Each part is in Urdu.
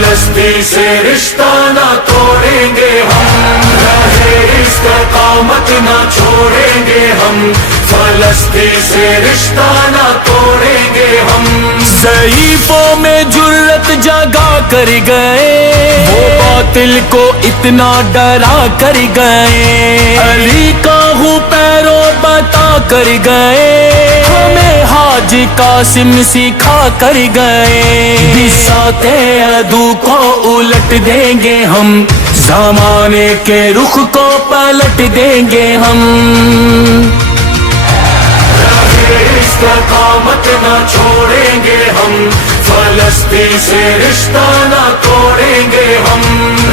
فلسطین سے رشتہ نہ توڑیں گے ہم، رہے استقامت نہ چھوڑیں گے ہم، فلسطین سے رشتہ نہ توڑیں گے ہم۔ ضعیفوں میں جرت جگا کر گئے، وہ باطل کو اتنا ڈرا کر گئے، علی کا ہوں پیرو بتا کر گئے، ہمیں حاجی قاسم سکھا کر گئے، بساتے عدو کو الٹ دیں گے ہم، زمانے کے رخ کو پلٹ دیں گے ہم۔ استقامت نہ چھوڑیں گے ہم، فلسطین سے رشتہ نہ توڑیں گے ہم،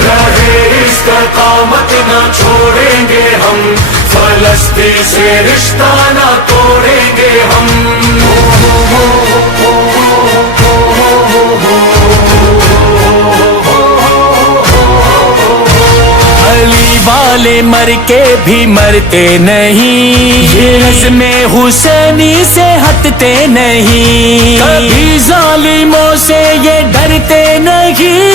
رہے استقامت نہ چھوڑیں گے ہم، فلسطین سے رشتہ نہ توڑیں گے ہم۔ علی والے مر کے بھی مرتے نہیں، یہ عزم حسینی سے ہٹتے نہیں، کبھی ظالموں سے یہ ڈرتے نہیں،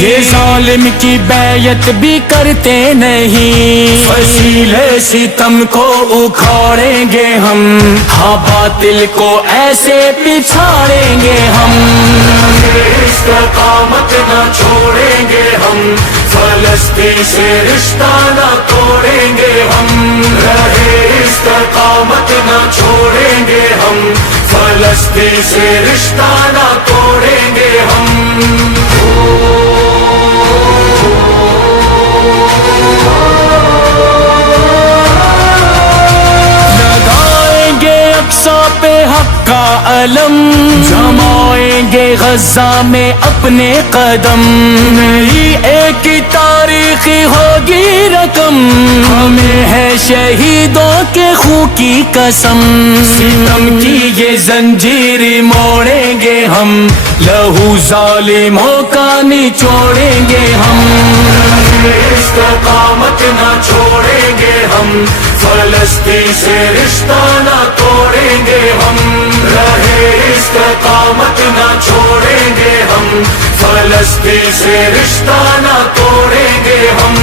یہ ظالم کی بیعت بھی کرتے نہیں، فصیل ستم کو اکھاڑیں گے ہم، ہاں باطل کو ایسے پچھاڑیں گے ہم۔ استقامت نہ چھوڑیں گے ہم، فلسطین سے رشتہ نہ توڑیں گے ہم، رہے استقامت نہ چھوڑیں گے ہم، فلسطین سے رشتہ نہ توڑیں گے ہم۔ لگائیں گے اقصی پہ حق کا علم، جمائیں گے غزہ میں اپنے قدم، نئی ایک تاریخی ہوگی رقم، ہمیں ہے شہیدوں کے خون کی قسم، ستم کی یہ زنجیر موڑیں گے ہم، لہو ظالموں کا نچوڑیں گے ہم۔ استقامت نہ چھوڑیں گے ہم، فلسطین سے رشتہ نہ توڑیں گے ہم، رہے استقامت نہ چھوڑیں گے ہم، فلسطین سے رشتہ نہ توڑیں گے ہم۔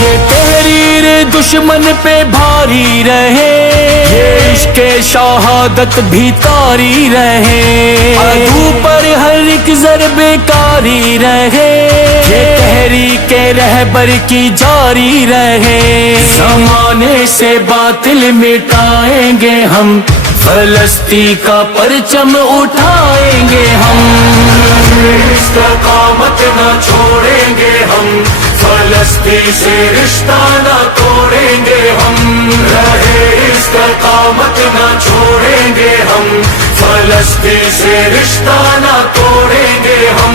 یہ تحریر دشمن پہ بھاری رہے، یہ عشق شہادت بھی طاری رہے، عدو پر ہر ایک ضرب کاری رہے، یہ تحریک رہبر کی جاری رہے، زمانے سے باطل مٹائیں گے ہم، فلسطین کا پرچم اٹھائیں گے ہم۔ استقامت نہ چھوڑیں گے ہم، فلسطین سے رشتہ نہ توڑیں گے ہم، رہے استقامت نہ چھوڑیں گے ہم، فلسطین سے رشتہ نہ توڑیں گے ہم۔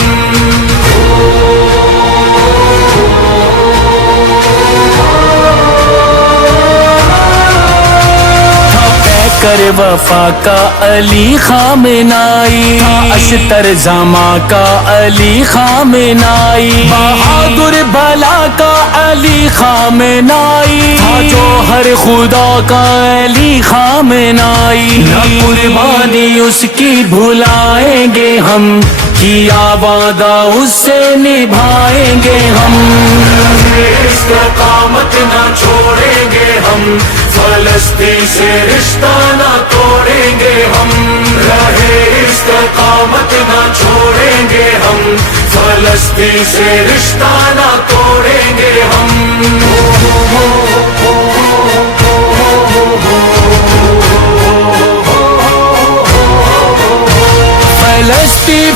کر وفا کا علی خامنائی، اشتر زماں کا علی خامنائی، بہادر بھلا کا علی خامنائی، جو ہر خدا کا علی خامنائی، نہ قربانی اس کی بھلائیں گے ہم، کیا وعدہ اس سے نبھائیں گے ہم۔ استقامت نہ چھوڑیں گے ہم، فلسطین سے رشتہ نہ توڑیں گے ہم، رہے استقامت نہ چھوڑیں گے ہم، فلسطین سے رشتہ نہ توڑیں گے ہم۔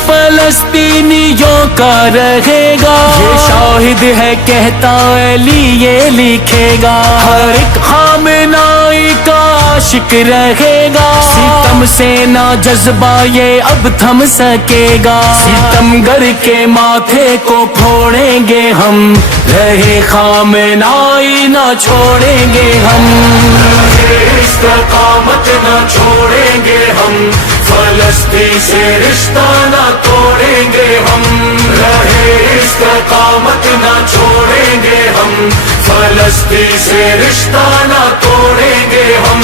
فلسطینیوں کا رہے گا، یہ شاہد ہے کہتا علی یہ لکھے گا، ہر ایک خامنائی کا عاشق رہے گا، ستم سے نہ جذبہ یہ اب تھم سکے گا، ستم گر کے ماتھے کو پھوڑیں گے ہم، رہے خامنائی نہ چھوڑیں گے ہم۔ استقامت نہ چھوڑیں گے ہم، فلسطین سے رشتہ نہ توڑیں گے ہم، رہے استقامت نہ چھوڑیں گے ہم۔ ہم فلسطین سے رشتہ نہ توڑیں گے ہم